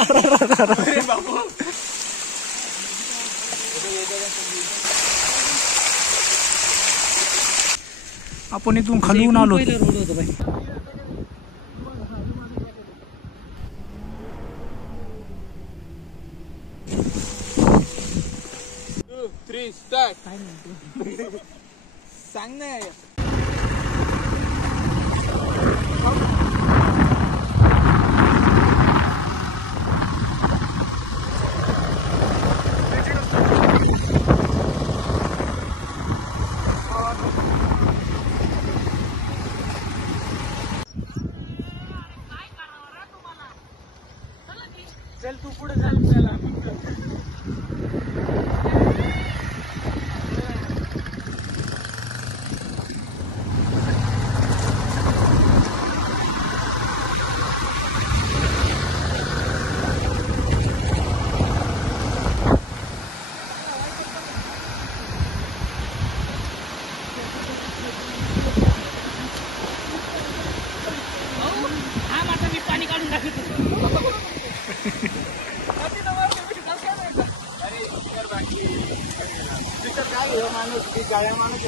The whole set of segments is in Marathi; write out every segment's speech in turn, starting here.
अरे बाबू आपण इथून खालून आलो. रोड होतो बाई. 2, 3 स्टार्ट. सांग ना. चल तू पुढे जा. पाणी काढून टाकतो. माणूस की गाड्या माणूस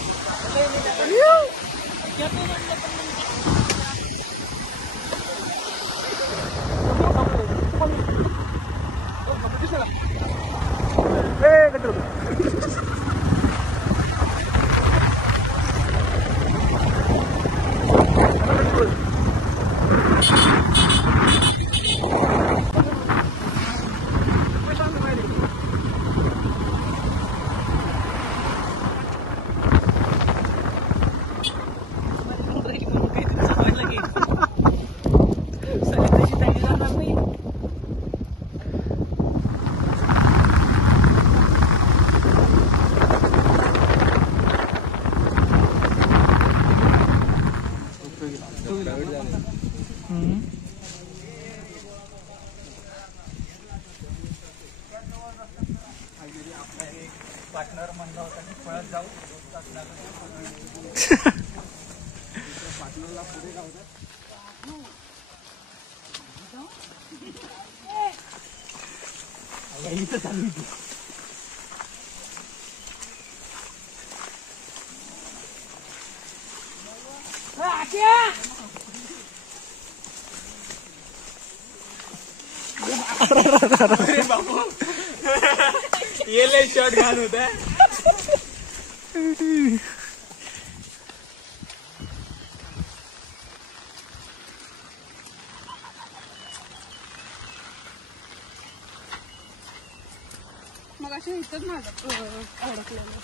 पार्टनर म्हणला होता की पळत जाऊ. पार्टनरला पुढे लावतात. इथं चालू अरे बाबू ये लय शॉट घाल होता. मग अशा इथंच माझं अडकलेलं.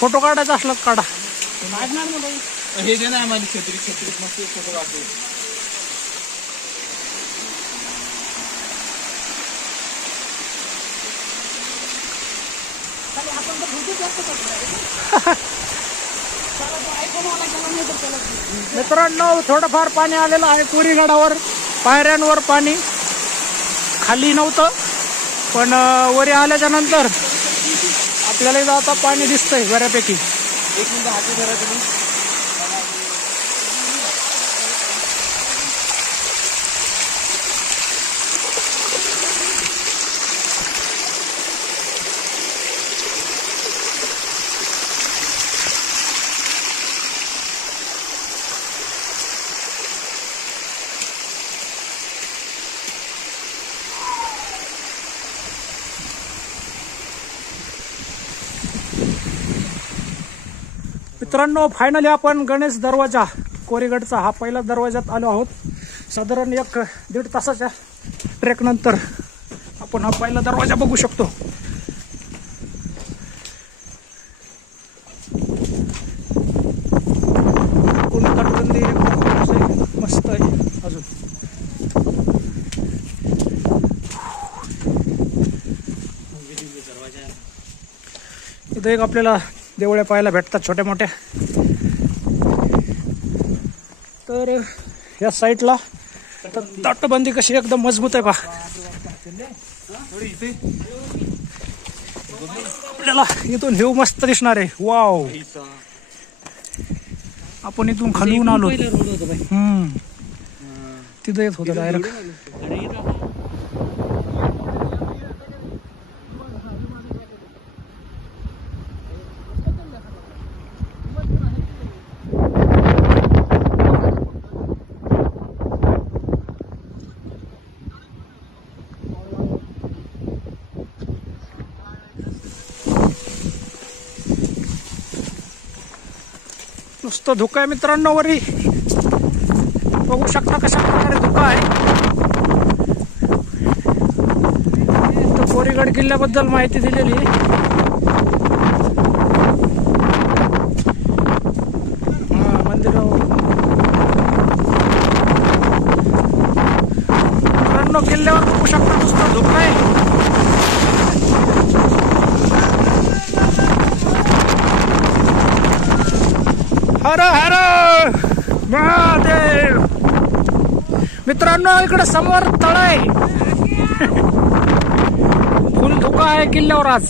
फोटो काढायचा असला काढा. हे जे ना आम्हाला छत्री छत्री मस्त फोटो काढतो. मित्रांनो थोडंफार पाणी आलेलं आहे कोरीगडावर. पायऱ्यांवर पाणी खाली नव्हतं पण वरी आल्याच्या नंतर आपल्याला इथं आता पाणी दिसतंय बऱ्यापैकी. एक मिनिट हाती धरा तुम्ही. मित्रांनो फायनली आपण गणेश दरवाजा कोरीगडचा हा पहिला दरवाजात आलो आहोत. साधारण 1-1.5 तासाच्या ट्रेक नंतर आपण हा पहिला दरवाजा बघू शकतो. पूर्ण तटबंदी मस्त आहे. अजून इथं एक आपल्याला देवळ्या पाहायला भेटतात छोट्या मोठ्या. तर या साईडला तटबंदी कशी एकदम मजबूत आहे पहा. आपल्याला इथून व्ह्यू मस्त दिसणार आहे. वाव, आपण इथून खालून आलो. तिथं येत होतं डायरेक्ट. नुसतं धुकं आहे मित्रांनो. वरी बघू शकता कशा प्रकारे धुकं आहे. तर कोरीगड किल्ल्याबद्दल माहिती दिलेली. मंदिरावर मित्रांनो किल्ल्यावर बघू शकता नुसतं धुकं आहे. हर हर महादेव. मित्रांनो इकडे समोर तळ आहे. फुल धुकं आहे किल्ल्यावर आज.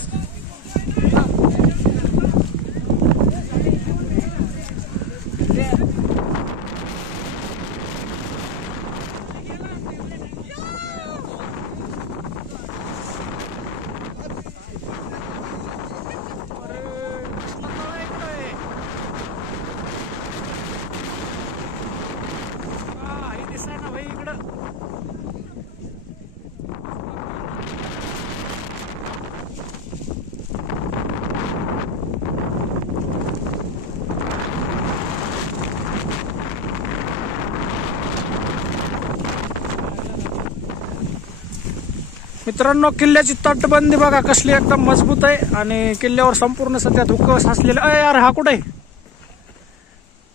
मित्रांनो किल्ल्याची तटबंदी बघा कसली एकदम मजबूत आहे. आणि किल्ल्यावर संपूर्ण सध्या धुकं साचलेलं. अरे यार हा कुठे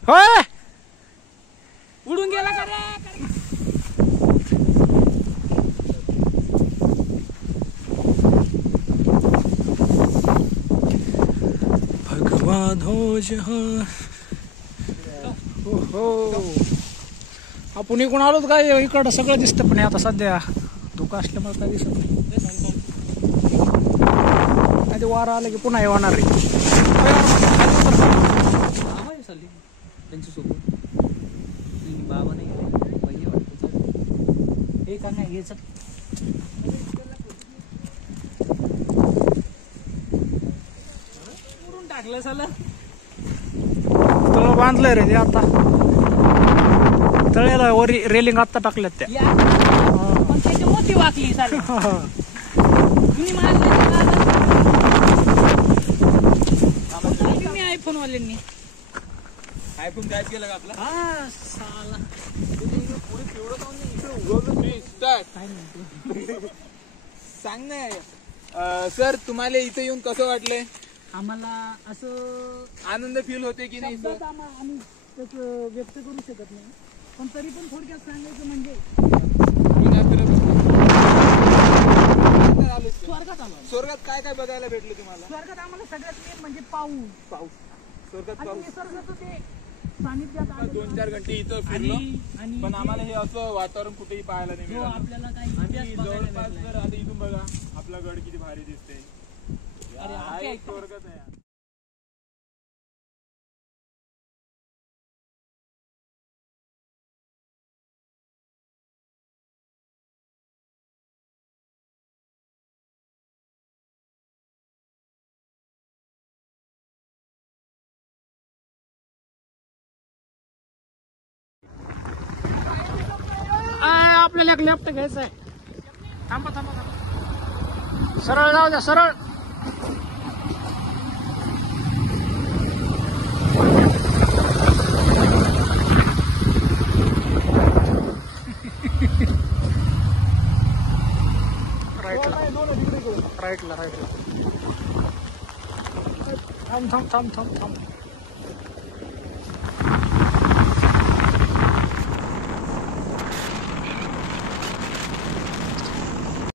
होय उडून गेला का रे? भगवान हो जहां. हो आपण इकडून आलोत काय. इकडं सगळं दिसतं पण आता सध्या धुकं असल्यामुळे काय दिसत नाही. ते वारा आलं की पुन्हा हे होणार आहे. टाकलं साला तळ बांधलंय रे ते आता. तळ्याला वरी रेलिंग आता टाकल्यात त्या. पण त्याची मोठी वाकली साली. मी आयफोन वाल्यांनी आयफोन काय केलं का आपला. सांग ना सर तुम्हाला इथे येऊन कसं वाटलंय. आम्हाला असं आनंद फील होते की नाही सर. आम्ही तसं व्यक्त करू शकत नाही. पण तरी पण थोडक्यात सांगायचं म्हणजे स्वर्गात आलो. स्वर्गात काय काय बघायला भेटलं तुम्हाला. स्वर्गात आम्हाला सगळ्यात मेन म्हणजे पाऊस. स्वर्गात आणि पाऊस. निसर्गाचं ते सानिध्यात आलेलं 2-4 घंटे इथं फिरलो आणि पण आम्हाला हे असं वातावरण कुठेही पाहायला नाही मिळालं. आपल्याला काही आणि इतिहास बघायला जवळपास भेटला. जर आता इथून बघा आपला गड किती भारी दिसते. अरे, हा एक स्वर्गच आहे. आपल्याला एक लेफ्ट घ्यायचं आहे. थांबा थांबा थांबा. सरळ जाऊ द्या सरळ. राईटला. थांब.